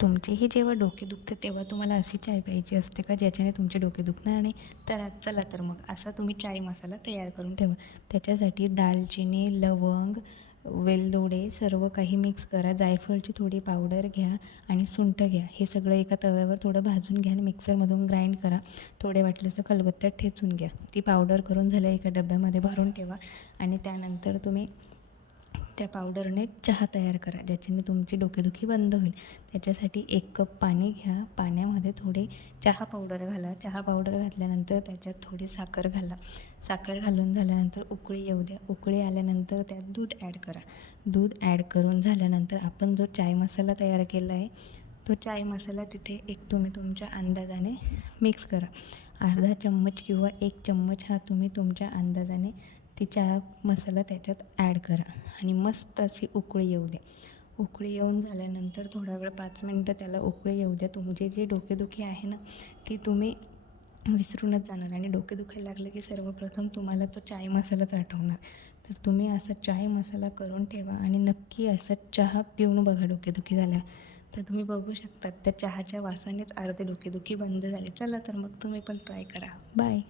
तुमचेही जेव्हा डोके दुखते तेव्हा तुम्हाला अशी चाय प्यायची असते का ज्याच्याने तुमचे डोके दुखणार नाही? तर आज चला तर मग असा तुम्ही चाय मसाला तयार करून ठेवा. त्याच्यासाठी दालचिनी, लवंग, वेलदोडे सर्व काही मिक्स करा. जायफळची थोडी पावडर घ्या आणि सुंठ घ्या. हे सगळं एका तव्यावर थोडं भाजून घ्या आणि मिक्सरमधून ग्राइंड करा. थोडे वाटलं तर खलबत्त्यात ठेचून घ्या. ती पावडर करून झाल्या एका डब्यामध्ये भरून ठेवा आणि त्यानंतर तुम्ही त्या पावडरने चहा तयार करा ज्याच्याने तुमची डोकेदुखी बंद होईल. त्याच्यासाठी 1 कप पाणी घ्या. पाण्यामध्ये थोडी चहा पावडर घाला. चहा पावडर घातल्यानंतर त्याच्यात थोडी साखर घाला. साखर घालून झाल्यानंतर उकळी येऊ द्या. उकळी आल्यानंतर त्यात दूध ॲड करा. दूध ॲड करून झाल्यानंतर आपण जो चाय मसाला तयार केला आहे तो चाय मसाला तिथे तुम्ही तुमच्या अंदाजाने मिक्स करा. अर्धा चम्मच किंवा 1 चम्मच हा तुम्ही तुमच्या अंदाजाने ती चहा मसाला त्याच्यात ॲड करा आणि मस्त अशी उकळी येऊ द्या. उकळी येऊन झाल्यानंतर थोडा वेळ 5 मिनटं त्याला उकळी येऊ द्या. तुमचे जे डोकेदुखी आहे ना ती तुम्ही विसरूनच जाणार आणि डोके दुखायला लागलं की सर्वप्रथम तुम्हाला तो चाय मसालाच आठवणार. तर तुम्ही असा चाय मसाला करून ठेवा आणि नक्की असा चहा पिऊन बघा डोकेदुखी झाल्या तर तुम्ही बघू शकतात त्या चहाच्या वासानेच अर्धे डोकेदुखी बंद झाली. चला तर मग तुम्ही पण ट्राय करा. बाय.